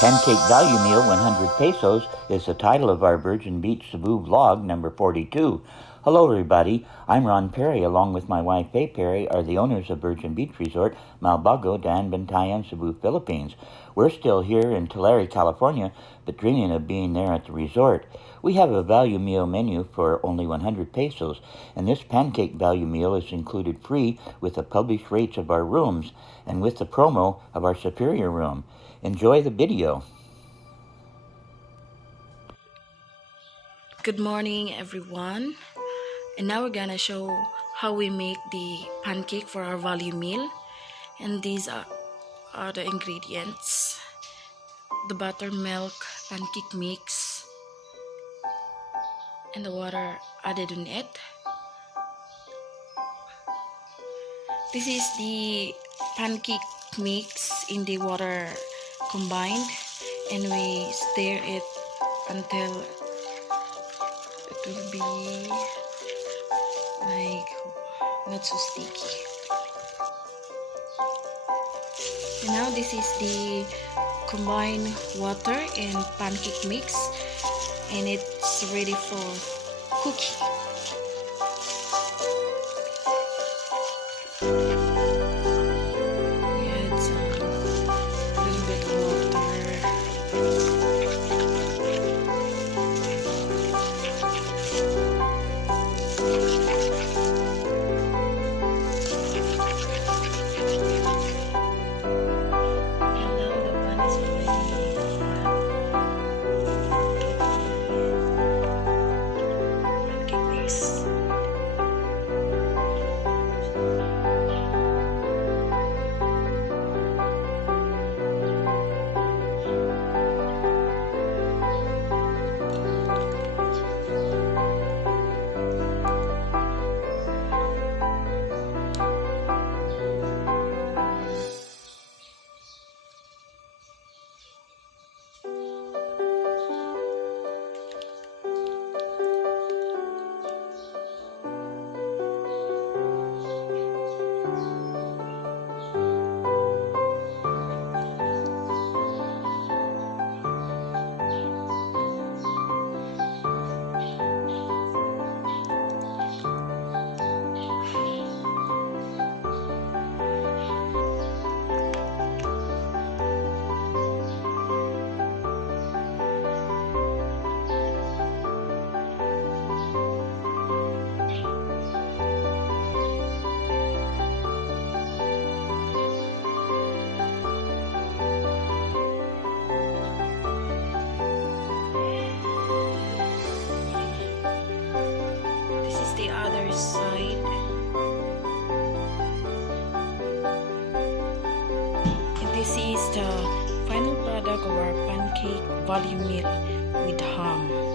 Pancake Value Meal 100 pesos is the title of our Virgin Beach Cebu vlog number 42. Hello everybody, I'm Ron Perry along with my wife Faye Perry are the owners of Virgin Beach Resort, Malbago, Daanbantayan, Cebu, Philippines. We're still here in Tulare, California, but dreaming of being there at the resort. We have a value meal menu for only 100 pesos, and this pancake value meal is included free with the published rates of our rooms and with the promo of our superior room. Enjoy the video. Good morning everyone, and now we're gonna show how we make the pancake for our value meal. And these are the ingredients: the buttermilk pancake mix and the water added in it. This is the pancake mix in the water combined, and we stir it until it will be like not so sticky. And now this is the combined water and pancake mix, and it's ready for cooking. The other side, and this is the final product of our pancake value meal with ham.